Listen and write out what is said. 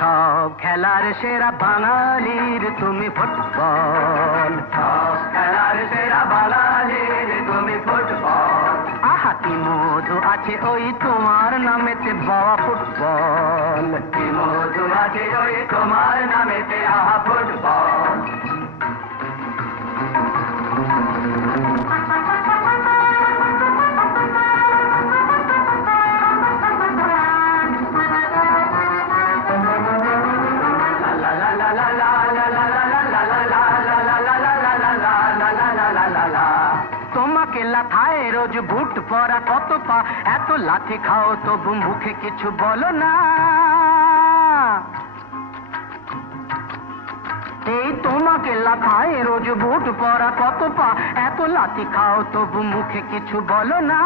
সব খেলার সেরা বাঙালির তুমি ফুটবল, সব খেলার সেরা বাঙালির তুমি ফুটবল। আহা কি মধু আছে ওই তোমার নামেতে বাবা ফুটবল, কি মধু আছে ওই তোমার নামেতে আহা ফুটবল। তোমাকে লাথায় রোজ বুট পরা কত পা, এত লাথি খাও তবু মুখে কিছু বলো না। এই তোমাকে লাথায় রোজ বুট পরা কত পা, এত লাথি খাও তবু মুখে কিছু বলো না।